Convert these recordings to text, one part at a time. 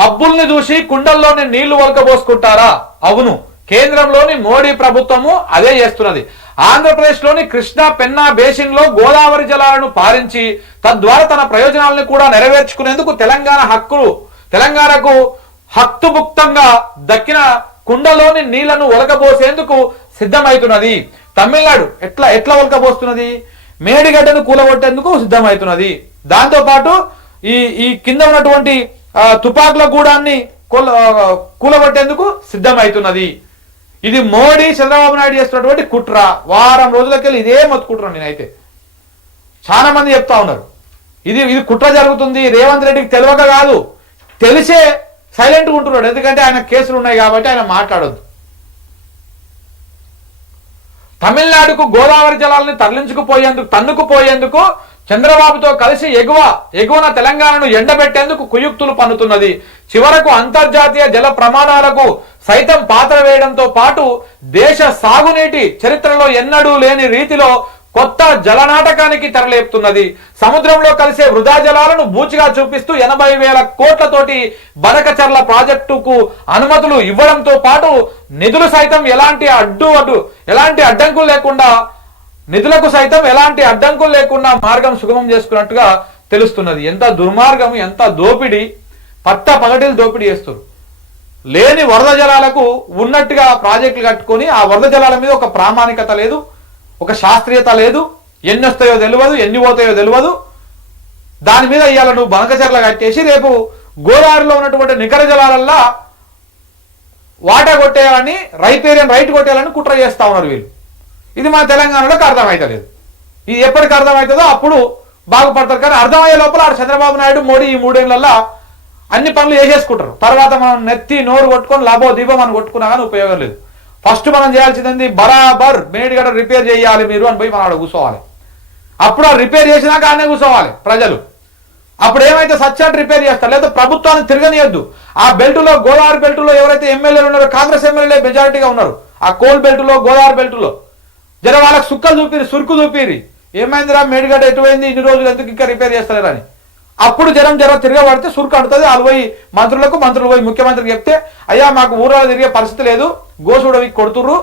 మబ్బుల్ని చూసి కుండల్లోని నీళ్లు ఒలకబోసుకుంటారా? అవును, కేంద్రంలోని మోడీ ప్రభుత్వము అదే చేస్తున్నది. ఆంధ్రప్రదేశ్లోని కృష్ణా పెన్నా బేసిన్ లో గోదావరి జలాలను పారించి తద్వారా తన ప్రయోజనాలను కూడా నెరవేర్చుకునేందుకు తెలంగాణకు హక్కుముక్తంగా దక్కిన కుండలోని నీళ్లను ఒలకబోసేందుకు సిద్ధమవుతున్నది. తమిళనాడు ఎట్లా ఒలకబోస్తున్నది? మేడిగడ్డను కూలగొట్టేందుకు సిద్ధమవుతున్నది. దాంతో పాటు ఈ కింద ఉన్నటువంటి తుపాకుల గూడాన్ని కూలగొట్టేందుకు సిద్ధమవుతున్నది. ఇది మోడీ చంద్రబాబు నాయుడు చేస్తున్నటువంటి కుట్ర. వారం రోజులకెళ్ళి ఇదే మొత్తుకుంటున్నాను నేనైతే. చాలా మంది చెప్తా ఉన్నారు ఇది కుట్ర జరుగుతుంది, రేవంత్ రెడ్డికి తెలియక కాదు, తెలిసే సైలెంట్గా ఉంటున్నాడు. ఎందుకంటే ఆయన కేసులు ఉన్నాయి కాబట్టి ఆయన మాట్లాడొద్దు. తమిళనాడుకు గోదావరి జలాలను తన్నుకుపోయేందుకు చంద్రబాబుతో కలిసి ఎగువన తెలంగాణను ఎండబెట్టేందుకు కుయుక్తులు పన్నుతున్నది. చివరకు అంతర్జాతీయ జల ప్రమాణాలకు సైతం పాత్ర వేయడంతో పాటు దేశ సాగునీటి చరిత్రలో ఎన్నడూ లేని రీతిలో కొత్త జలనాటకానికి తెరలేపుతున్నది. సముద్రంలో కలిసే వృధా జలాలను బూచిగా చూపిస్తూ 80,000 కోట్లతోటి బనకచర్ల ప్రాజెక్టుకు అనుమతులు ఇవ్వడంతో పాటు నిధులు సైతం ఎలాంటి అడ్డంకులు లేకుండా నిధులకు సైతం ఎలాంటి అడ్డంకులు లేకుండా మార్గం సుగమం చేసుకున్నట్టుగా తెలుస్తున్నది. ఎంత దుర్మార్గం, ఎంత దోపిడీ, పగటిలు దోపిడీ చేస్తారు. లేని వరద జలాలకు ఉన్నట్టుగా ప్రాజెక్టులు కట్టుకొని ఆ వరద జలాల మీద ఒక ప్రామాణికత లేదు, ఒక శాస్త్రీయత లేదు. ఎన్ని వస్తాయో తెలియదు, ఎన్ని పోతాయో తెలియదు. దాని మీద ఇవాళ నువ్వు బనకచర్ల కట్టేసి రేపు గోదావరిలో ఉన్నటువంటి నికర జలాలల్లా వాటా కొట్టేయాలని, రైట్ కొట్టేయాలని కుట్ర చేస్తా ఉన్నారు వీళ్ళు. ఇది మన తెలంగాణలోకి అర్థమవుతలేదు. ఇది ఎప్పటికి అర్థమవుతుందో అప్పుడు బాగుపడతారు. కానీ అర్థమయ్యే లోపల చంద్రబాబు నాయుడు మోడీ ఈ 3 ఏళ్లలో అన్ని పనులు చేసేసుకుంటారు. తర్వాత మనం నెత్తి నోరు కొట్టుకొని లాభో దీపం అని కొట్టుకున్నా కానీ ఉపయోగం లేదు. ఫస్ట్ మనం చేయాల్సింది బరాబర్ మేడిగడ్డ రిపేర్ చేయాలి మీరు అని పోయి మనం కూర్చోవాలి. అప్పుడు ఆ రిపేర్ చేసినాక ఆనే కూర్చోవాలి ప్రజలు. అప్పుడు ఏమైతే సత్యాన్ని రిపేర్ చేస్తారు, లేదా ప్రభుత్వాన్ని తిరగనియద్దు. ఆ బెల్టులో, గోదావరి బెల్టులో ఎవరైతే ఎమ్మెల్యేలు ఉన్నారో, కాంగ్రెస్ ఎమ్మెల్యేలే మెజారిటీగా ఉన్నారు ఆ కోల్ బెల్టులో, గోదావరి బెల్టులో. జర వాళ్ళకి సురుకు చూపిరి ఏమైందిరా మేడిగడ్డ ఎటువైంది, ఇన్ని రోజులు ఎందుకు ఇంకా రిపేర్ చేస్తలేరని. అప్పుడు జరం తిరగబడితే సురుకు అంటుంది. వాళ్ళు పోయి మంత్రులు పోయి ముఖ్యమంత్రికి చెప్తే, అయ్యా మాకు ఊళ్ళో తిరిగే పరిస్థితి లేదు, గోసుడవి కొడుతుర్రు,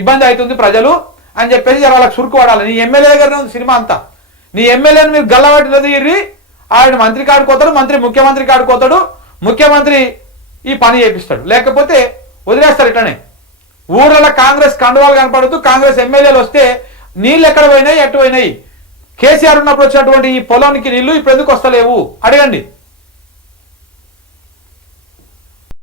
ఇబ్బంది అవుతుంది ప్రజలు అని చెప్పేసి జర వాళ్ళకి సురుకు పడాలి. నీ ఎమ్మెల్యే దగ్గర ఉంది సినిమా అంతా. నీ ఎమ్మెల్యేని మీరు గల్లబట్టినది ఇర్రి, ఆయన మంత్రి కాడుకోతాడు, ముఖ్యమంత్రి కాడుకోతాడు, ముఖ్యమంత్రి ఈ పని చేపిస్తాడు. లేకపోతే వదిలేస్తారు ఇట్లనే. ఊర్లలో కాంగ్రెస్ కండువాలు కనపడుతూ కాంగ్రెస్ ఎమ్మెల్యేలు వస్తే నీళ్ళు ఎక్కడ పోయినాయి, ఎటు పోయినాయి? కేసీఆర్ ఉన్నప్పుడు వచ్చినటువంటి ఈ పొలానికి నీళ్లు ఇప్పుడు ఎందుకు వస్తలేవు అడగండి.